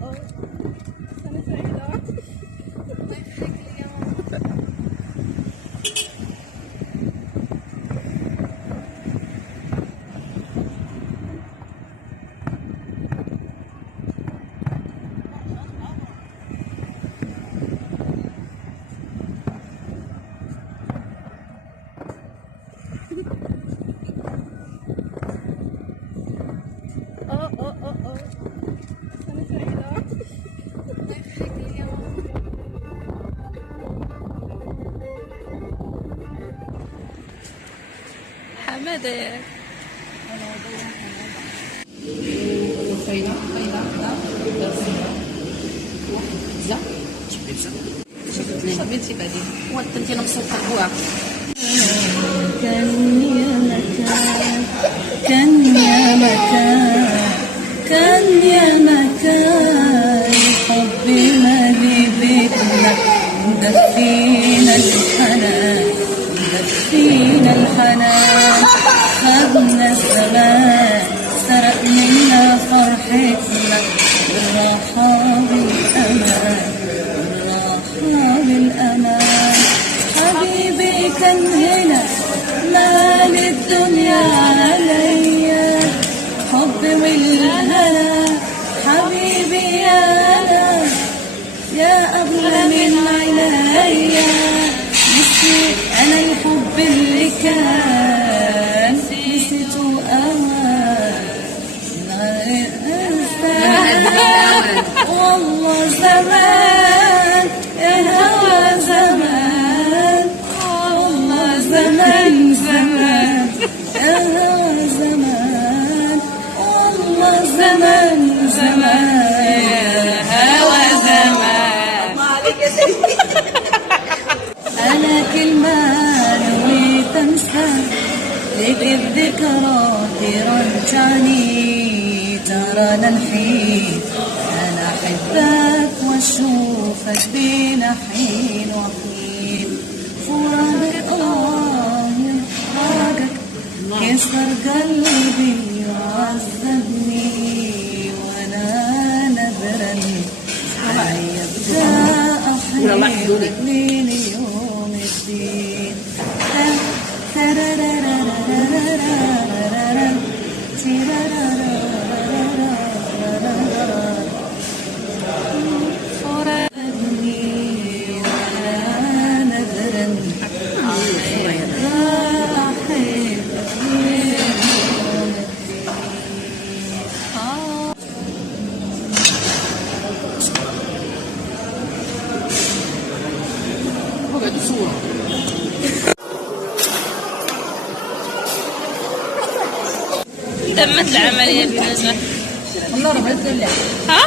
سنة سعيدة. الله يخليك ليا. سنة سعيدة. الله يخليك ليا. حمادة شربتي بعدين وانت مبسوطه أجواء. كان يا مكان، كان يا مكان، كان يا مكان حبي مالي بيتنا، مدفينا الحنان، مدفينا الحنان. خدنا الزمان سرق منا فرحتنا، والراحة بالأمان، والراحة بالأمان. حبيبي كان هنا مال الدنيا عليا، حب والهنا حبيبي يا أنا، يا أغلى من عينيا. نسيت أنا الحب اللي كان، نسيته أوان والله زمان الهوى زمان، والله زمان زمان الهوى زمان، والله زمان زمان الهوى زمان. أنا كلمة نويت أنسى، لك الذكرى ترجعني، ترانا نحيد. أنا أحبك وأشوفك بين حين وحين، فراقك من فراقك كسر قلبي وعذبني، وأنا نذرا حيبقى أحبك ليوم الدين. تمت العملية بنجاح. الله رب العزة. ها؟